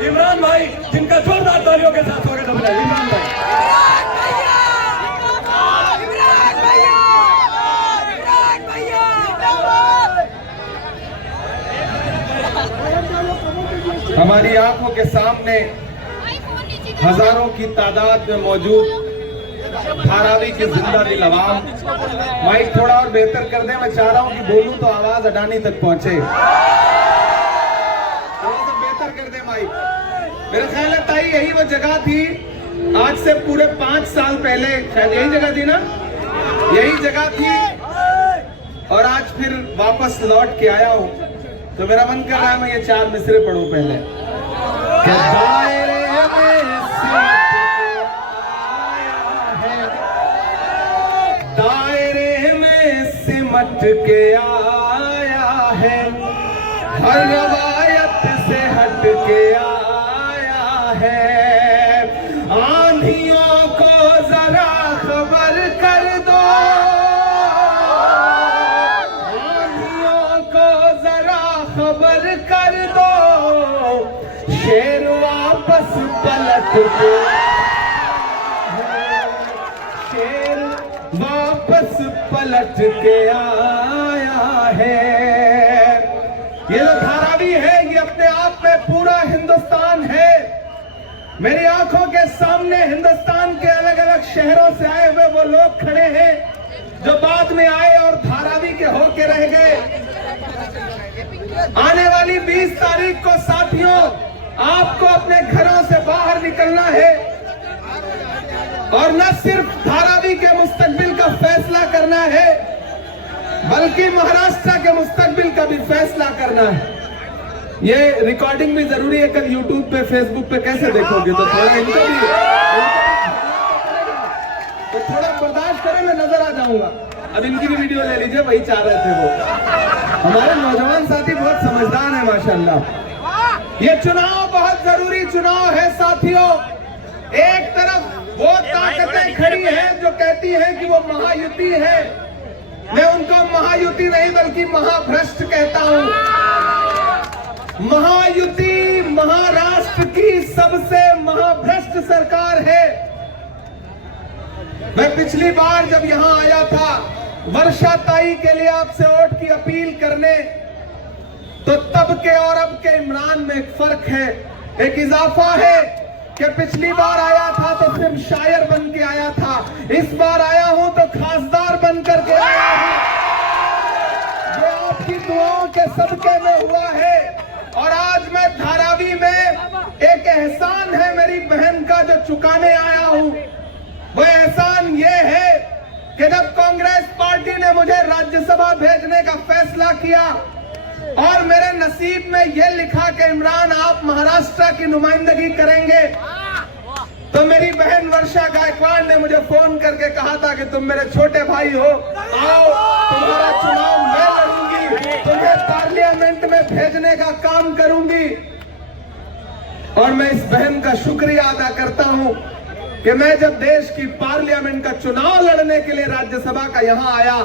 इमरान भाई, जिनका जोरदार तालियों के साथ स्वागत है। इमरान भाई, हमारी आंखों के सामने हजारों की तादाद में मौजूद धारावी की जिंदा दिल अवाम। माइक थोड़ा और बेहतर कर दे, मैं चाह रहा हूं कि बोलूं तो आवाज अडानी तक पहुंचे। थोड़ा सा बेहतर कर दे माइक। मेरा ख्याल है ताई यही वो जगह थी, आज से पूरे 5 साल पहले शायद यही जगह थी ना, यही जगह थी, और आज फिर वापस लौट के आया हूं। तो मेरा मन कर रहा है मैं ये 4 मिसरे पढ़ूं पहले। दायरे में सिमट के आया है, हर रवायत से हट के आया है। आंधियों को जरा खबर कर दो, आंधियों को जरा खबर कर दो, शेर वापस पलट के, शेर वापस पलट के आया है। ये जो धारावी है ये अपने आप में पूरा हिंदुस्तान है। मेरी आंखों के सामने हिंदुस्तान के अलग अलग शहरों से आए हुए वो लोग खड़े हैं जो बाद में आए और धारावी के होके रह गए। आने वाली 20 तारीख को साथियों आपको अपने घरों से बाहर निकलना है और न सिर्फ धारावी के मुस्तकबिल का फैसला करना है बल्कि महाराष्ट्र के मुस्तकबिल का भी फैसला करना है। ये रिकॉर्डिंग भी जरूरी है, कल यूट्यूब पे फेसबुक पे कैसे देखोगे, तो थोड़ा इनको भी तो थोड़ा बर्दाश्त करें, मैं नजर आ जाऊंगा। अब इनकी भी वीडियो ले लीजिए, वही चाह रहे थे वो। हमारे नौजवान साथी बहुत समझदार है माशाल्लाह। ये चुनाव बहुत जरूरी चुनाव है साथियों। एक तरफ वो ताकतें खड़ी हैं जो कहती हैं कि वो महायुति है, मैं उनको महायुति नहीं बल्कि महाभ्रष्ट कहता हूं। महायुति महाराष्ट्र की सबसे महाभ्रष्ट सरकार है। मैं पिछली बार जब यहां आया था वर्षा ताई के लिए आपसे वोट की अपील करने, तो तब के और अब के इमरान में एक फर्क है, एक इजाफा है कि पिछली बार आया था तो सिर्फ शायर बन के आया था, इस बार आया हूं तो खासदार बन करके आया हूं। जो आपकी दुआओं के सदके में हुआ है। और आज मैं धारावी में एक एहसान है मेरी बहन का जो चुकाने आया हूं। वो एहसान ये है कि जब कांग्रेस पार्टी ने मुझे राज्यसभा भेजने का फैसला किया और मेरे नसीब में यह लिखा कि इमरान आप महाराष्ट्र की नुमाइंदगी करेंगे, तो मेरी बहन वर्षा गायकवाड़ ने मुझे फोन करके कहा था कि तुम मेरे छोटे भाई हो, आओ तुम्हारा चुनाव मैं लड़ूंगी, तुम्हें पार्लियामेंट में भेजने का काम करूंगी। और मैं इस बहन का शुक्रिया अदा करता हूं कि मैं जब देश की पार्लियामेंट का चुनाव लड़ने के लिए राज्यसभा का यहां आया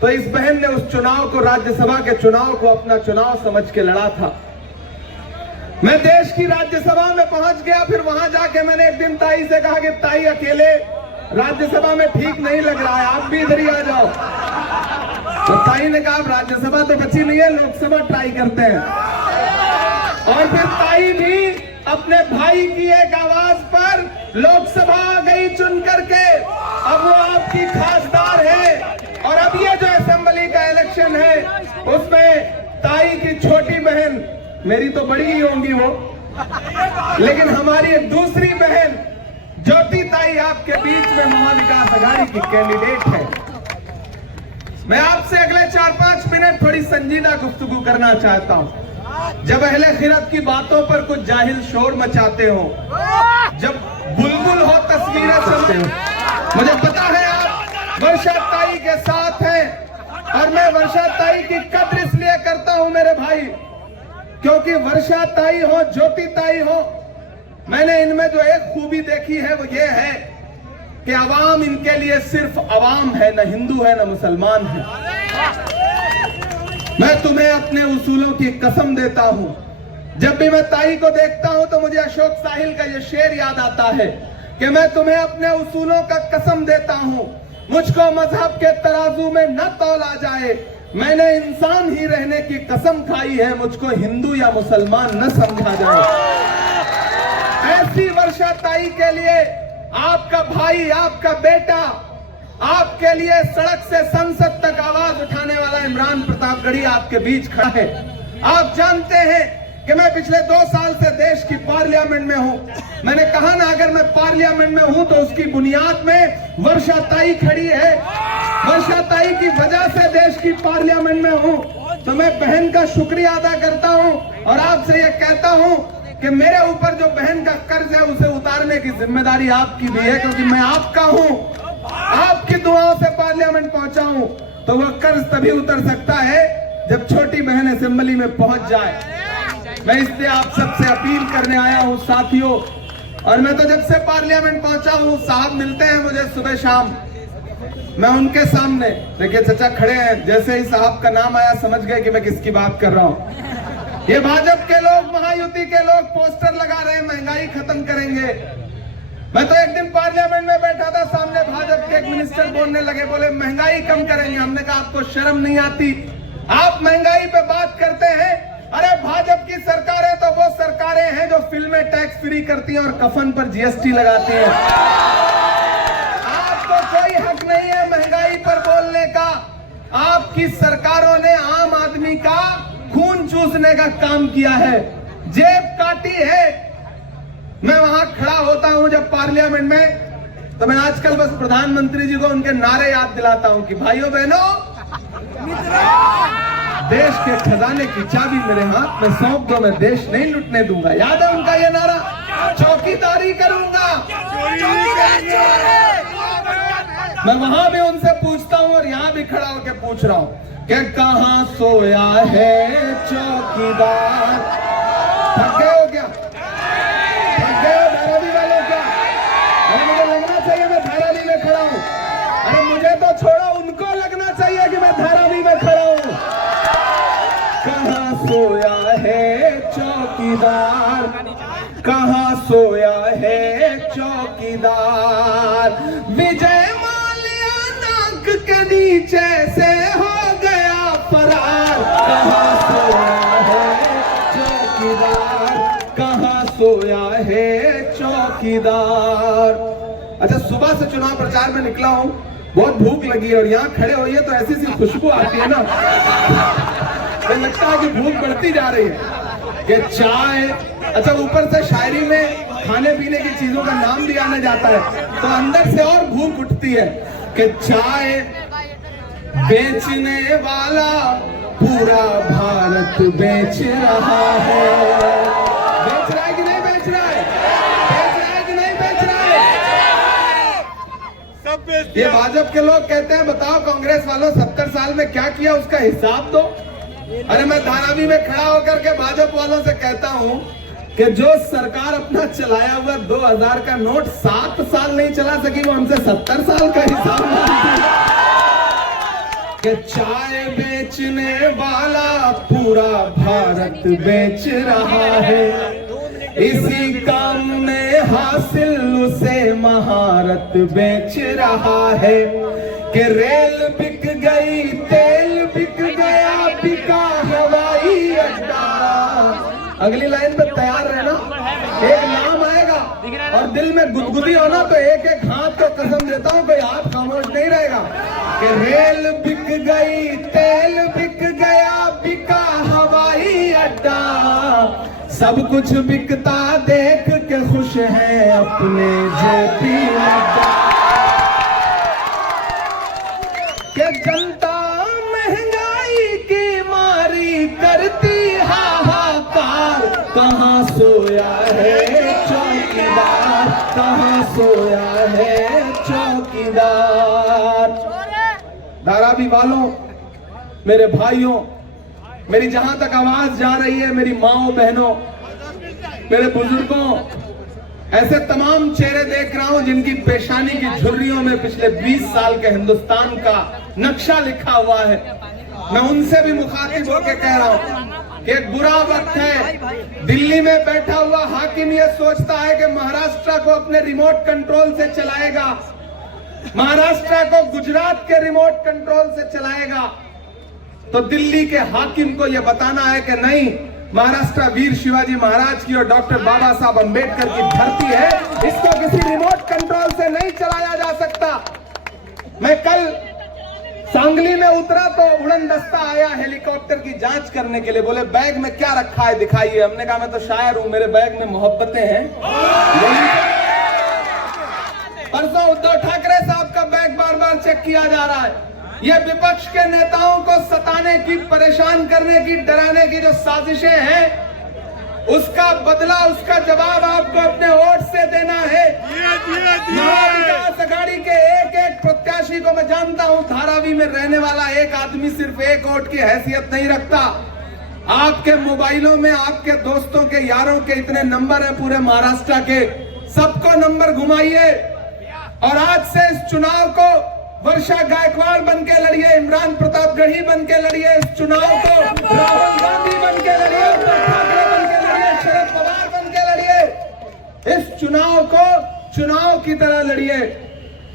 तो इस बहन ने उस चुनाव को, राज्यसभा के चुनाव को अपना चुनाव समझ के लड़ा था। मैं देश की राज्यसभा में पहुंच गया, फिर वहां जाके मैंने एक दिन ताई से कहा कि ताई अकेले राज्यसभा में ठीक नहीं लग रहा है, आप भी इधर ही आ जाओ। तो ताई ने कहा राज्यसभा तो बची नहीं है, लोकसभा ट्राई करते हैं। और फिर ताई भी अपने भाई की एक आवाज पर लोकसभा आ गई चुन करके, अब वो आपकी खासदार है। और अब ये जो असेंबली का इलेक्शन है उसमें ताई की छोटी बहन, मेरी तो बड़ी ही होंगी वो, लेकिन हमारी एक दूसरी बहन ज्योति ताई आपके बीच में महाविकास अघाड़ी की कैंडिडेट है। मैं आपसे अगले 4-5 मिनट थोड़ी संजीदा गुफ्तगू करना चाहता हूं। जब अहले खिरत की बातों पर कुछ जाहिल शोर मचाते हो, जब बुलबुल हो तस्वीरें चलते हो, मुझे पता है आप वर्षा ताई के साथ हैं और मैं वर्षा ताई की कद्र इसलिए करता हूं मेरे भाई, क्योंकि वर्षा ताई हो, ज्योति ताई हो, मैंने इनमें जो एक खूबी देखी है वो ये है कि अवाम इनके लिए सिर्फ अवाम है, न हिंदू है न मुसलमान है। मैं तुम्हें अपने उसूलों की कसम देता हूं, जब भी मैं ताई को देखता हूं तो मुझे अशोक साहिल का ये शेर याद आता है कि मैं तुम्हें अपने उसूलों का कसम देता हूं, मुझको मजहब के तराजू में न तौला जाए, मैंने इंसान ही रहने की कसम खाई है, मुझको हिंदू या मुसलमान न समझा जाए। ऐसी वर्षा ताई के लिए आपका भाई, आपका बेटा, आपके लिए सड़क से संसद तक आवाज उठाने वाला इमरान प्रतापगढ़ी आपके बीच खड़ा है। आप जानते हैं कि मैं पिछले 2 साल से देश की पार्लियामेंट में हूं। मैंने कहा ना, अगर मैं पार्लियामेंट में हूं तो उसकी बुनियाद में वर्षा ताई खड़ी है। वर्षा ताई की वजह से देश की पार्लियामेंट में हूं, तो मैं बहन का शुक्रिया अदा करता हूं और आपसे यह कहता हूं कि मेरे ऊपर जो बहन का कर्ज है उसे उतारने की जिम्मेदारी आपकी भी है, क्योंकि मैं आपका हूं, आपकी दुआओं से पार्लियामेंट पहुंचा हूं। तो वह कर्ज तभी उतर सकता है जब छोटी बहन असेंबली में पहुंच जाए। मैं इसलिए आप सबसे अपील करने आया हूं साथियों, और मैं तो जब से पार्लियामेंट पहुंचा हूं, साहब मिलते हैं मुझे सुबह शाम, मैं उनके सामने, देखिए चचा खड़े हैं, जैसे ही साहब का नाम आया समझ गए कि मैं किसकी बात कर रहा हूं। ये भाजपा के लोग, महायुति के लोग पोस्टर लगा रहे हैं, महंगाई खत्म करेंगे। मैं तो एक दिन पार्लियामेंट में बैठा था, सामने भाजपा के एक मिनिस्टर बोलने लगे, बोले महंगाई कम करेंगे। हमने कहा आपको शर्म नहीं आती, आप महंगाई पे बात करते हैं? अरे भाजपा की सरकारें तो वो सरकारें हैं जो फिल्में टैक्स फ्री करती हैं और कफन पर जीएसटी लगाती हैं। आपको कोई हक नहीं है महंगाई पर बोलने का। आपकी सरकारों ने आम आदमी का खून चूसने का काम किया है, जेब काटी है। मैं वहां खड़ा होता हूं जब पार्लियामेंट में, तो मैं आजकल बस प्रधानमंत्री जी को उनके नारे याद दिलाता हूं कि भाइयों बहनों, देश के खजाने की चाबी मेरे हाथ में सौंप दो, मैं देश नहीं लुटने दूंगा। याद है उनका ये नारा, चौकीदारी करूंगा। मैं वहां भी उनसे पूछता हूं और यहां भी खड़ा होकर पूछ रहा हूं कि कहां सोया है चौकीदार? थक गए हो क्या? थक गए हो धारावी वालों क्या? अरे मुझे लगना चाहिए मैं धारावी में खड़ा हूं। अरे मुझे तो छोड़ो, उनको लगना चाहिए कि मैं धारावी में खड़ा हूं। कहां सोया है चौकीदार? कहां सोया है चौकीदार? विजय माल्या नाक के नीचे से हो गया फरार। कहां सोया है चौकीदार? कहां सोया है चौकीदार? अच्छा, सुबह से चुनाव प्रचार में निकला हूं, बहुत भूख लगी है और यहाँ खड़े होइए तो ऐसी सी खुशबू आती है ना, लगता है कि भूख बढ़ती जा रही है। कि चाय, अच्छा ऊपर से शायरी में खाने पीने की चीजों का नाम भी आने जाता है, तो अंदर से और भूख उठती है कि चाय बेचने वाला पूरा भारत बेच रहा है। बेच रहा है कि नहीं बेच रहा है? बेच रहा है कि नहीं बेच रहा है? सब ये भाजपा के लोग कहते हैं बताओ कांग्रेस वालों 70 साल में क्या किया उसका हिसाब दो। अरे मैं धारावी में खड़ा होकर के भाजपा वालों से कहता हूं कि जो सरकार अपना चलाया हुआ 2000 का नोट 7 साल नहीं चला सकी, वो हमसे 70 साल का हिसाब मांगती है। कि चाय बेचने वाला पूरा भारत बेच रहा है, इसी काम में हासिल उसे महारत बेच रहा है। कि रेल बिक गई, तेल बिक गया, बिका हवाई अड्डा। अगली लाइन पे तैयार रहना, एक नाम आएगा और दिल में गुदगुदी होना तो एक एक हाथ को कसम देता हूं कोई हाथ खामोश नहीं रहेगा। कि रेल बिक गई, तेल बिक गया, बिका हवाई अड्डा, सब कुछ बिकता देख के खुश है अपने जेपी नड्डा। कि जनता महंगाई की मारी करती हाहाकार, कहां सोया है चौकीदार? कहां सोया है चौकीदार? धारावी वालों, मेरे भाइयों, मेरी जहां तक आवाज जा रही है, मेरी माओ बहनों, मेरे बुजुर्गों, ऐसे तमाम चेहरे देख रहा हूं जिनकी पेशानी की झुर्रियों में पिछले 20 साल के हिंदुस्तान का नक्शा लिखा हुआ है। मैं उनसे भी मुखातिब होकर कह रहा हूं कि एक बुरा वक्त है। दिल्ली में बैठा हुआ हाकिम ये सोचता है कि महाराष्ट्र को अपने रिमोट कंट्रोल से चलाएगा, महाराष्ट्र को गुजरात के रिमोट कंट्रोल से चलाएगा। तो दिल्ली के हाकिम को यह बताना है कि नहीं, महाराष्ट्र वीर शिवाजी महाराज की और डॉक्टर बाबा साहब अंबेडकर की धरती है, इसको किसी रिमोट कंट्रोल से नहीं चलाया जा सकता। मैं कल सांगली में उतरा तो उड़न दस्ता आया हेलीकॉप्टर की जांच करने के लिए। बोले बैग में क्या रखा है दिखाइए। हमने कहा मैं तो शायर हूं, मेरे बैग में मोहब्बतें हैं। परसों उद्धव ठाकरे साहब का बैग बार बार चेक किया जा रहा है। ये विपक्ष के नेताओं को सताने की, परेशान करने की, डराने की जो साजिशें हैं, उसका बदला, उसका जवाब आपको अपने वोट से देना है। महाविकास अघाड़ी के एक एक प्रत्याशी को मैं जानता हूं, धारावी में रहने वाला एक आदमी सिर्फ एक वोट की हैसियत नहीं रखता। आपके मोबाइलों में आपके दोस्तों के, यारों के इतने नंबर है पूरे महाराष्ट्र के, सबको नंबर घुमाइए और आज से इस चुनाव को वर्षा गायकवाड़ बन के लड़िए, इमरान प्रतापगढ़ी बन के लड़िए, इस चुनाव को राहुल गांधी बन के लड़िए, उद्धव ठाकरे बन के लड़िए, शरद पवार बन के लड़िए। इस चुनाव को चुनाव की तरह लड़िए,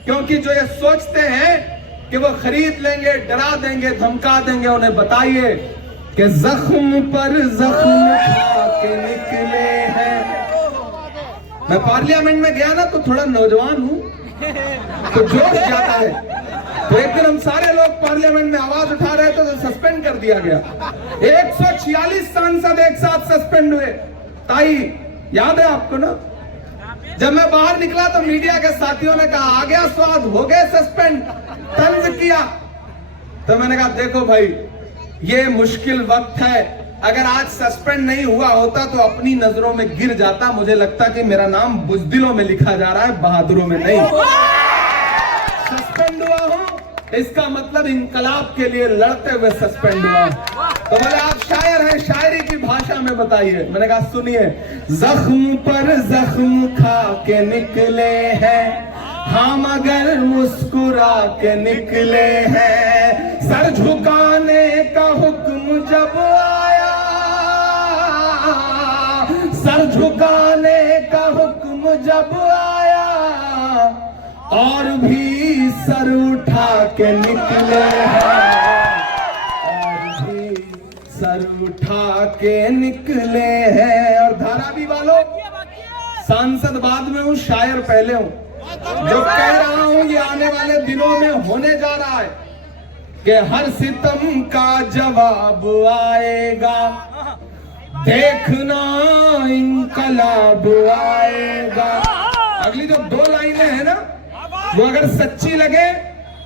क्योंकि जो ये सोचते हैं कि वो खरीद लेंगे, डरा देंगे, धमका देंगे, उन्हें बताइए कि जख्म पर जख्म खा के निकले हैं। मैं पार्लियामेंट में गया ना तो थोड़ा नौजवान हूं तो जोश जाता है। तो एक दिन हम सारे लोग पार्लियामेंट में आवाज उठा रहे थे तो सस्पेंड कर दिया गया। 146 सांसद एक साथ सस्पेंड हुए। ताई याद है आपको ना? जब मैं बाहर निकला तो मीडिया के साथियों ने कहा आ गया स्वाद, हो गए सस्पेंड, तंज किया। तो मैंने कहा देखो भाई, ये मुश्किल वक्त है। अगर आज सस्पेंड नहीं हुआ होता तो अपनी नजरों में गिर जाता। मुझे लगता कि मेरा नाम बुजदिलों में लिखा जा रहा है, बहादुरों में नहीं। सस्पेंड हुआ हूं, इसका मतलब इंकलाब के लिए लड़ते हुए सस्पेंड हुआ। तो बोले आप शायर हैं, शायरी की भाषा में बताइए। मैंने कहा सुनिए, जख्म पर जख्म खा के निकले हैं हम, अगर मुस्कुरा के निकले हैं। सर झुकाने का हुक्म जब आया, सर झुकाने का हुक्म जब आया, और भी सर उठा के निकले हैं, और भी सर उठा के निकले हैं। और धारावी वालों, सांसद बाद में हूं, शायर पहले हूं। जो कह रहा हूं ये आने वाले दिनों में होने जा रहा है कि हर सितम का जवाब आएगा, देखना इंकलाब आएगा। अगली जो 2 लाइनें हैं ना, वो अगर सच्ची लगे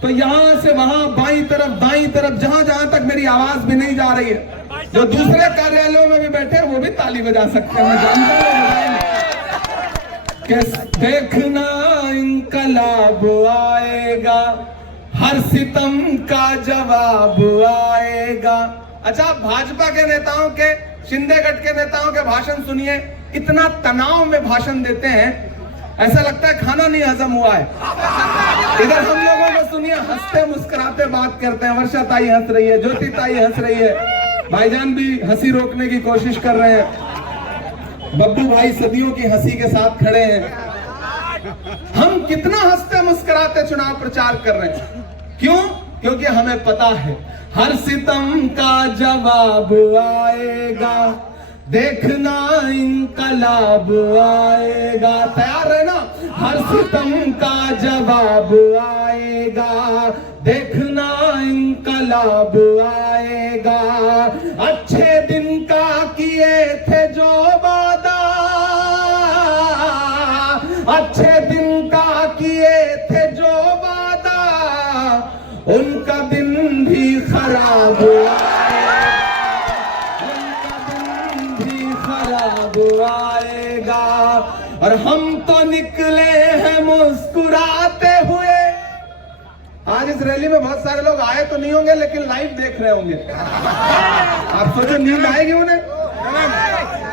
तो यहां से वहां, बाईं तरफ, दाईं तरफ, जहां जहां तक मेरी आवाज भी नहीं जा रही है, जो दूसरे कार्यालयों में भी बैठे वो भी ताली बजा सकते हैं। मैं जानता हूं कि देखना इंकलाब आएगा, हर सितम का जवाब आएगा। अच्छा, भाजपा के नेताओं के, शिंदे गठ के नेताओं के भाषण सुनिए, इतना तनाव में भाषण देते हैं, ऐसा लगता है खाना नहीं हजम हुआ है। इधर हम लोगों को सुनिए, हंसते मुस्कुराते बात करते हैं। वर्षा ताई हंस रही है, ज्योति ताई हंस रही है, भाईजान भी हंसी रोकने की कोशिश कर रहे हैं, बब्बू भाई सदियों की हंसी के साथ खड़े हैं। हम कितना हंसते मुस्कुराते चुनाव प्रचार कर रहे हैं। क्यों? क्योंकि हमें पता है हर सितम का जवाब आएगा, देखना इंकलाब आएगा। तैयार है ना? हर सितम का जवाब आएगा, देखना इंकलाब आएगा। अच्छे दिन का किए थे जो वादा, अच्छे दिन का किए थे जो वादा, उनका दिन भी खराब आएगा, उनका दिन भी खराब आएगा। और हम तो निकले हैं मुस्कुराते हुए। आज इस रैली में बहुत सारे लोग आए तो नहीं होंगे, लेकिन लाइव देख रहे होंगे। आप सोचो नींद आएगी उन्हें?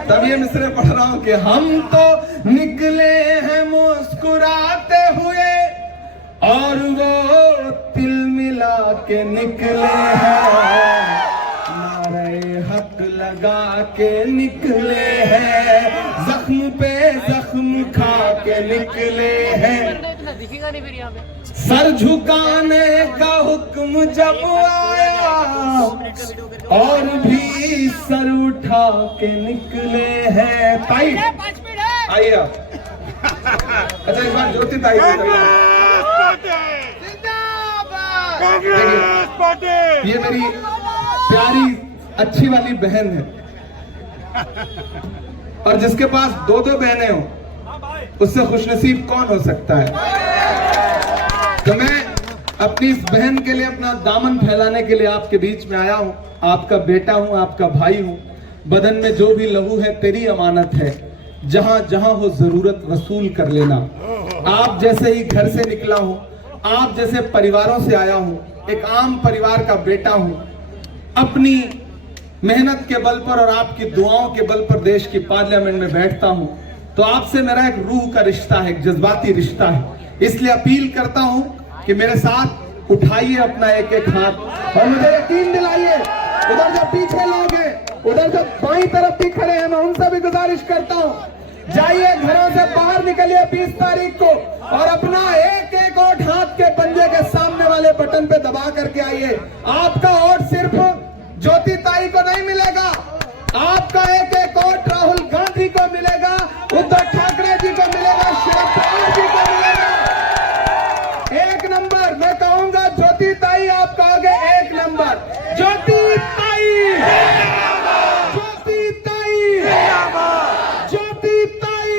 तब ये मिसरे पढ़ रहा हूं कि हम तो निकले हैं मुस्कुराते हुए, और वो तिल मिला के निकले हैं। नारे हक लगा के निकले हैं, जख्म पे जख्म खा के निकले हैं। दिखेगा नहीं फिर यहाँ पे। सर झुकाने का हुक्म जब आया और भी सर उठा के निकले हैं। ताई आइए आप। अच्छा इस बार ज्योति ताई ये मेरी प्यारी अच्छी वाली बहन है, और जिसके पास दो दो बहनें हो उससे खुशनसीब कौन हो सकता है। तो मैं अपनी इस बहन के लिए अपना दामन फैलाने के लिए आपके बीच में आया हूं। आपका बेटा हूं, आपका भाई हूं। बदन में जो भी लहू है तेरी अमानत है, जहां जहां हो जरूरत वसूल कर लेना। आप जैसे ही घर से निकला हूं, आप जैसे परिवारों से आया हूं, एक आम परिवार का बेटा हूं। अपनी मेहनत के बल पर और आपकी दुआओं के बल पर देश की पार्लियामेंट में बैठता हूं। तो आपसे मेरा एक रूह का रिश्ता है, एक जज्बाती रिश्ता है। इसलिए अपील करता हूं कि मेरे साथ उठाइए अपना एक एक हाथ और मुझे यकीन दिलाइए। उधर जो पीछे लोग हैं, उधर जो बाईं तरफ भी खड़े हैं, मैं उनसे भी गुजारिश करता हूं, जाइए घरों से बाहर निकलिए 20 तारीख को और अपना एक एक वोट हाथ के पंजे के सामने वाले बटन पे दबा करके आइए। आपका वोट सिर्फ ज्योति ताई को नहीं मिलेगा, आपका एक एक वोट राहुल गांधी को मिलेगा, उद्धव ठाकरे जी को मिलेगा, शरद पवार जी को मिलेगा। एक नंबर मैं कहूंगा ज्योति ताई, आप कहोगे एक नंबर ज्योति ताई, ज्योति ताई, ज्योति ताई।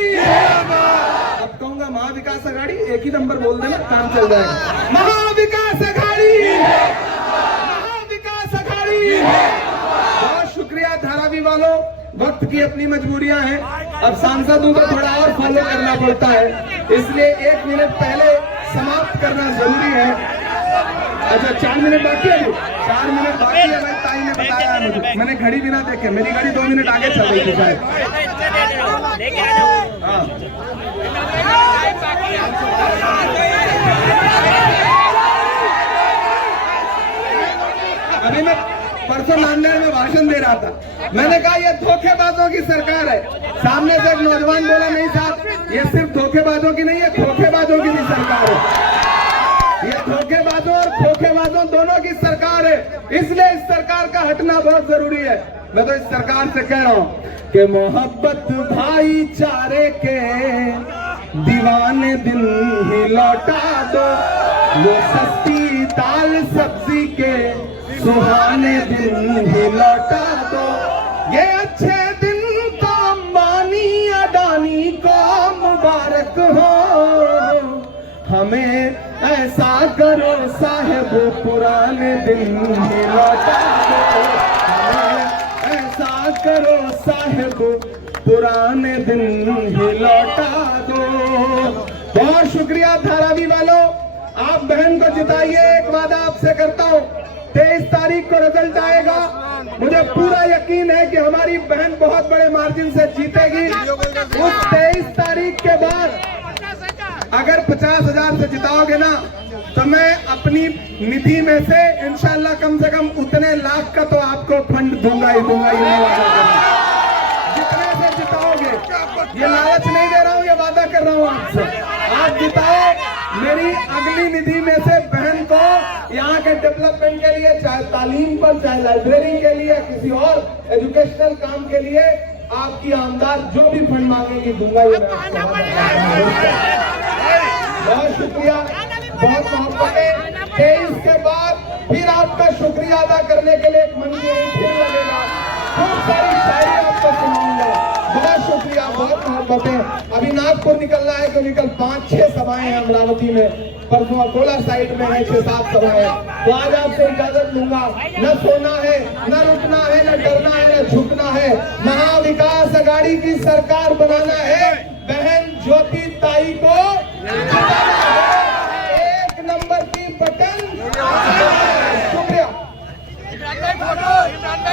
अब कहूंगा महाविकास अघाड़ी, एक ही नंबर बोल देना, काम चल जाएगा। महाविकास अघाड़ी, महाविकास अघाड़ी। बहुत शुक्रिया धारावी वालों, वक्त की अपनी मजबूरियां हैं। अब सांसद हूं तो थोड़ा और फॉलो करना पड़ता है, इसलिए 1 मिनट पहले समाप्त करना जरूरी है। अच्छा 4 मिनट बाकी है, 4 मिनट बाकी है भाई। ताई ने बताया है मुझे, मैंने घड़ी भी ना देखे, मेरी घड़ी 2 मिनट आगे चल रही थी शायद। हाँ अभी मैं परसों नांदेड़ में भाषण दे रहा था, मैंने कहा ये धोखेबाजों की सरकार है। सामने से एक नौजवान बोला नहीं साहब ये सिर्फ धोखेबाजों की नहीं है, खोखेबाजों की भी सरकार है। ये धोखेबाजों और खोखेबाजों दोनों की सरकार है, इसलिए इस सरकार का हटना बहुत जरूरी है। मैं तो इस सरकार से कह रहा हूँ कि मोहब्बत भाईचारे के दीवाने दिन ही लौटा दो, वो सस्ती दाल सब्जी के सुहाने दिन ही लौटा दो। ये अच्छे दिन तो अंबानी अडानी को मुबारक हो, हमें ऐसा करो साहेब पुराने दिन ही लौटा दो, हमें ऐसा करो साहेब पुराने दिन ही लौटा दो। बहुत शुक्रिया धारावी वालों, आप बहन को जिताइए। एक वादा आपसे करता हूँ, 23 तारीख को रिजल्ट आएगा, मुझे पूरा यकीन है कि हमारी बहन बहुत बड़े मार्जिन से जीतेगी। उस 23 तारीख के बाद अगर 50,000 से जिताओगे ना, तो मैं अपनी निधि में से इंशाल्लाह कम से कम उतने लाख का तो आपको फंड दूंगा ही दूंगा, ये वादा कर रहा हूं। जितने से जिताओगे, ये लालच नहीं दे रहा हूँ, ये वादा कर रहा हूँ आपसे। आप जिताओ, मेरी अगली निधि में से बहन को यहाँ के डेवलपमेंट के लिए, चाहे तालीम पर, चाहे लाइब्रेरी के लिए, किसी और एजुकेशनल काम के लिए आपकी आमदार जो भी फंड मांगेगी दूंगा। ये बहुत शुक्रिया, बहुत मोहब्बतें। 23 के बाद फिर आपका शुक्रिया अदा करने के लिए एक मंच फिर लगेगा, खूब सारी शायरी आपको सुनाऊंगा। बहुत शुक्रिया, बहुत मोहब्बतें। अभी नागपुर निकलना है, क्योंकि कल 5-6 सभाएं हैं अमरावती में, परसों अकोला साइड में है 6-7 सभाएं। तो आज आपसे इजाजत लूंगा। न सोना है, न रुकना है, न डरना है, न झुकना है। महाविकास अघाड़ी की सरकार बनाना है, बहन ज्योति ताई को जिताना है, 1 नंबर की बटन। शुक्रिया।